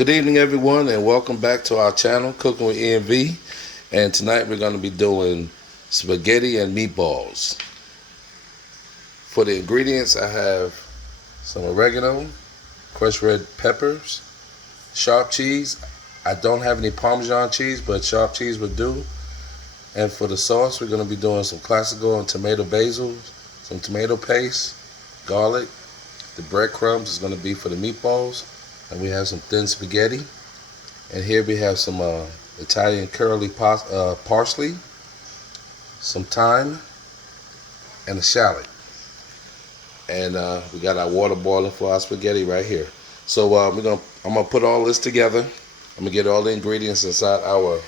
Good evening, everyone, and welcome back to our channel, Cooking with ENV. And tonight we're going to be doing spaghetti and meatballs. For the ingredients, I have some oregano, crushed red peppers, sharp cheese. I don't have any Parmesan cheese, but sharp cheese would do. And for the sauce, we're going to be doing some classical and tomato basil, some tomato paste, garlic. The breadcrumbs is going to be for the meatballs. And we have some thin spaghetti. And here we have some Italian curly parsley, some thyme, and a shallot. And we got our water boiling for our spaghetti right here. So I'm gonna put all this together. I'm gonna get all the ingredients inside our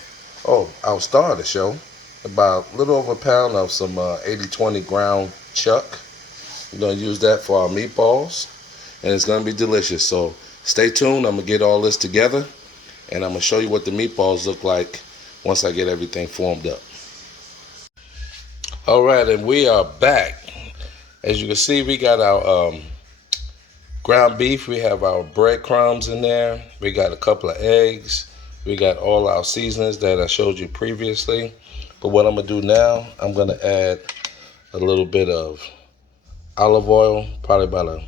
star of the show. About a little over a pound of some 80-20 ground chuck. We're gonna use that for our meatballs, and it's gonna be delicious. So stay tuned. I'm gonna get all this together, and I'm gonna show you what the meatballs look like once I get everything formed up. All right, and we are back. As you can see, we got our ground beef. We have our breadcrumbs in there. We got a couple of eggs. We got all our seasonings that I showed you previously. But what I'm gonna do now, I'm gonna add a little bit of olive oil, probably about a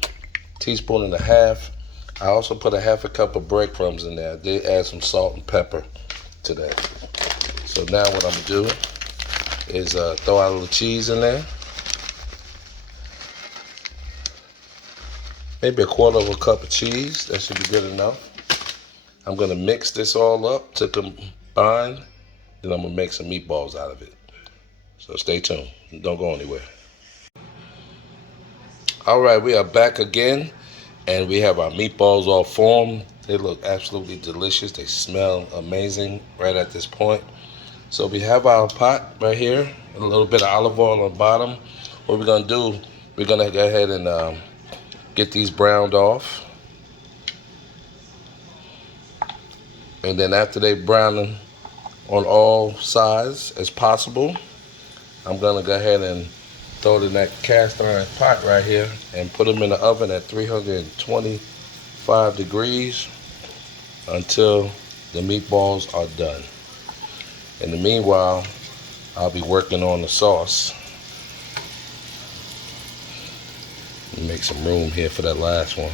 teaspoon and a half. I also put a half a cup of breadcrumbs in there. I did add some salt and pepper to that. So now what I'm gonna do is throw out a little cheese in there. Maybe a quarter of a cup of cheese. That should be good enough. I'm gonna mix this all up to combine. Then I'm gonna make some meatballs out of it. So stay tuned. Don't go anywhere. All right, we are back again. And we have our meatballs all formed. They look absolutely delicious. They smell amazing right at this point. So we have our pot right here, a little bit of olive oil on the bottom. What we're gonna do, we're gonna go ahead and get these browned off. And then after they brown on all sides as possible, I'm gonna go ahead and throw it in that cast iron pot right here and put them in the oven at 325 degrees until the meatballs are done. In the meanwhile, I'll be working on the sauce. Make some room here for that last one.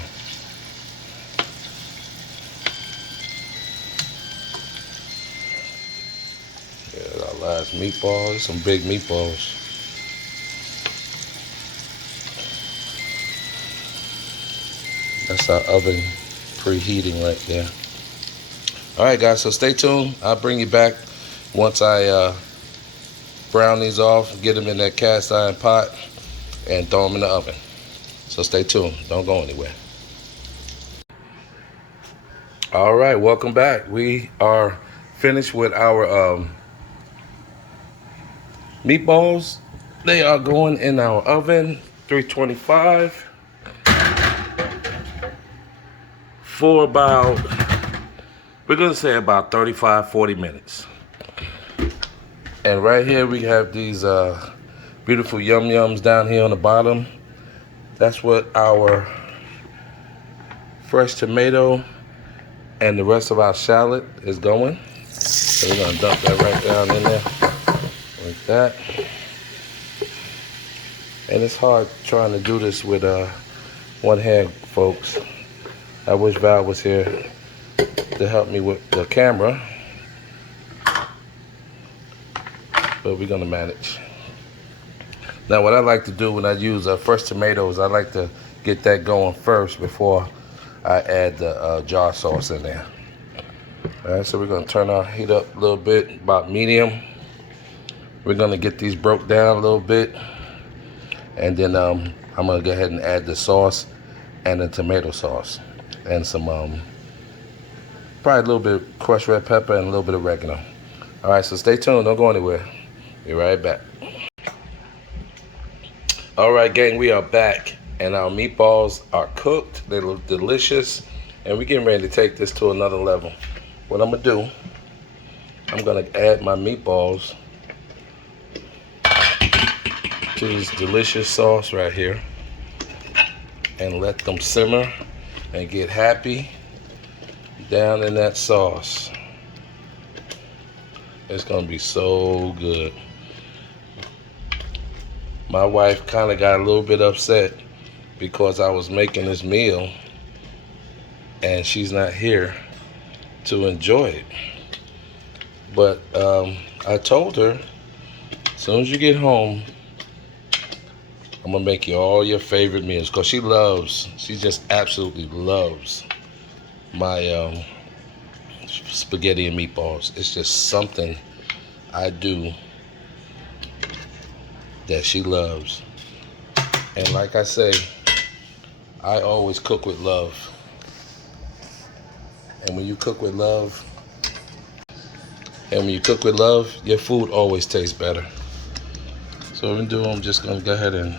Here's our last meatballs, some big meatballs. That's our oven preheating right there. All right, guys, so stay tuned. I'll bring you back once I brown these off, get them in that cast iron pot, and throw them in the oven. So stay tuned. Don't go anywhere. All right, welcome back. We are finished with our meatballs. They are going in our oven, 325. For about, we're gonna say about 35-40 minutes. And right here we have these beautiful yum yums down here on the bottom. That's what our fresh tomato and the rest of our shallot is going. So we're gonna dump that right down in there like that. And it's hard trying to do this with one hand, folks. I wish Val was here to help me with the camera, but we're gonna manage. Now what I like to do when I use fresh tomatoes, I like to get that going first before I add the jar sauce in there. All right, so we're gonna turn our heat up a little bit, about medium. We're gonna get these broke down a little bit, and then I'm gonna go ahead and add the sauce and the tomato sauce. And some, probably a little bit of crushed red pepper and a little bit of oregano. All right, so stay tuned. Don't go anywhere. Be right back. All right, gang, we are back. And our meatballs are cooked. They look delicious. And we're getting ready to take this to another level. What I'm going to do, I'm going to add my meatballs to this delicious sauce right here and let them simmer and get happy. down in that sauce. It's gonna be so good. My wife kind of got a little bit upset because I was making this meal and she's not here to enjoy it. But I told her, as soon as you get home, I'm gonna make you all your favorite meals, because she just absolutely loves my spaghetti and meatballs. It's just something I do that she loves. And like I say, I always cook with love. And when you cook with love, your food always tastes better. So what I'm gonna do, I'm just gonna go ahead and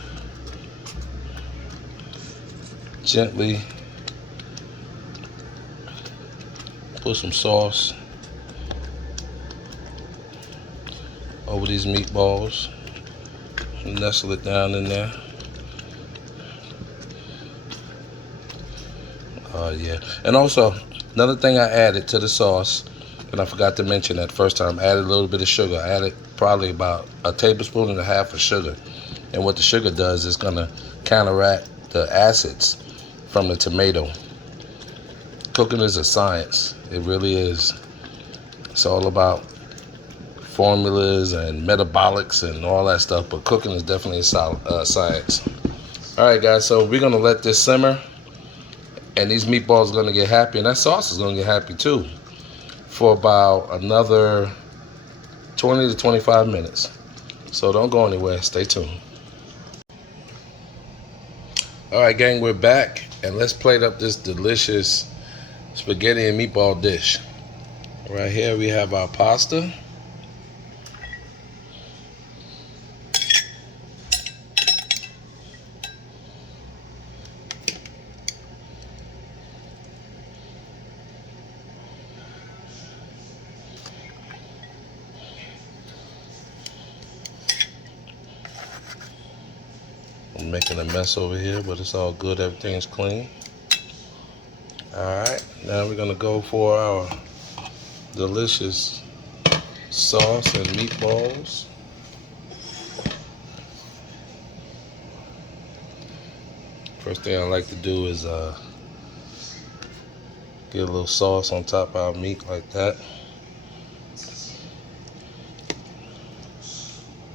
gently put some sauce over these meatballs. Nestle it down in there. Yeah. And also, another thing I added to the sauce, and I forgot to mention that first time, I added a little bit of sugar. I added probably about a tablespoon and a half of sugar. And what the sugar does is gonna counteract the acids from the tomato. Cooking is a science. It really is. It's all about formulas and metabolics and all that stuff, but cooking is definitely a science. All right, guys, so we're gonna let this simmer, and these meatballs are gonna get happy, and that sauce is gonna get happy too, for about another 20 to 25 minutes. So don't go anywhere, stay tuned. All right, gang, we're back, and let's plate up this delicious spaghetti and meatball dish. Right here we have our pasta. I'm making a mess over here, but it's all good. Everything's clean. Alright, now we're gonna go for our delicious sauce and meatballs. First thing I like to do is get a little sauce on top of our meat like that.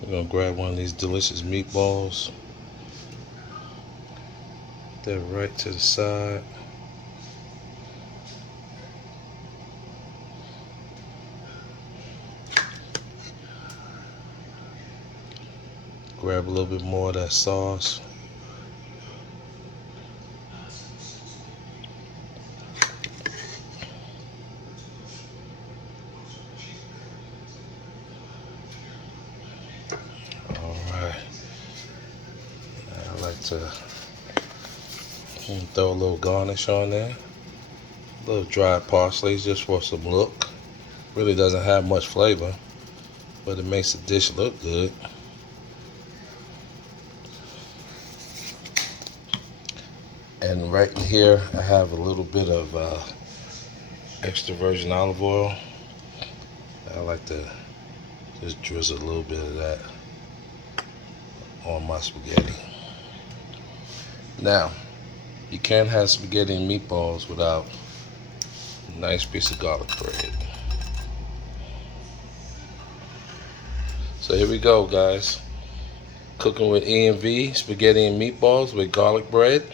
We're gonna grab one of these delicious meatballs. Put that right to the side. Grab a little bit more of that sauce. Alright. I like to throw a little garnish on there. A little dried parsley just for some look. Really doesn't have much flavor, but it makes the dish look good. And right in here, I have a little bit of extra virgin olive oil. I like to just drizzle a little bit of that on my spaghetti. Now, you can't have spaghetti and meatballs without a nice piece of garlic bread. So here we go, guys. Cooking with E&V, spaghetti and meatballs with garlic bread.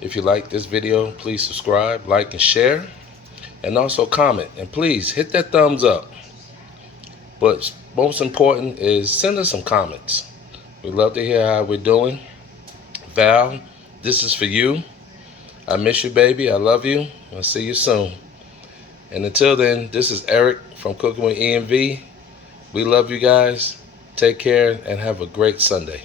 If you like this video, please subscribe, like, and share. And also comment. And please hit that thumbs up. But most important is send us some comments. We'd love to hear how we're doing. Val, this is for you. I miss you, baby. I love you. I'll see you soon. And until then, this is Eric from Cooking with E&V. We love you guys. Take care and have a great Sunday.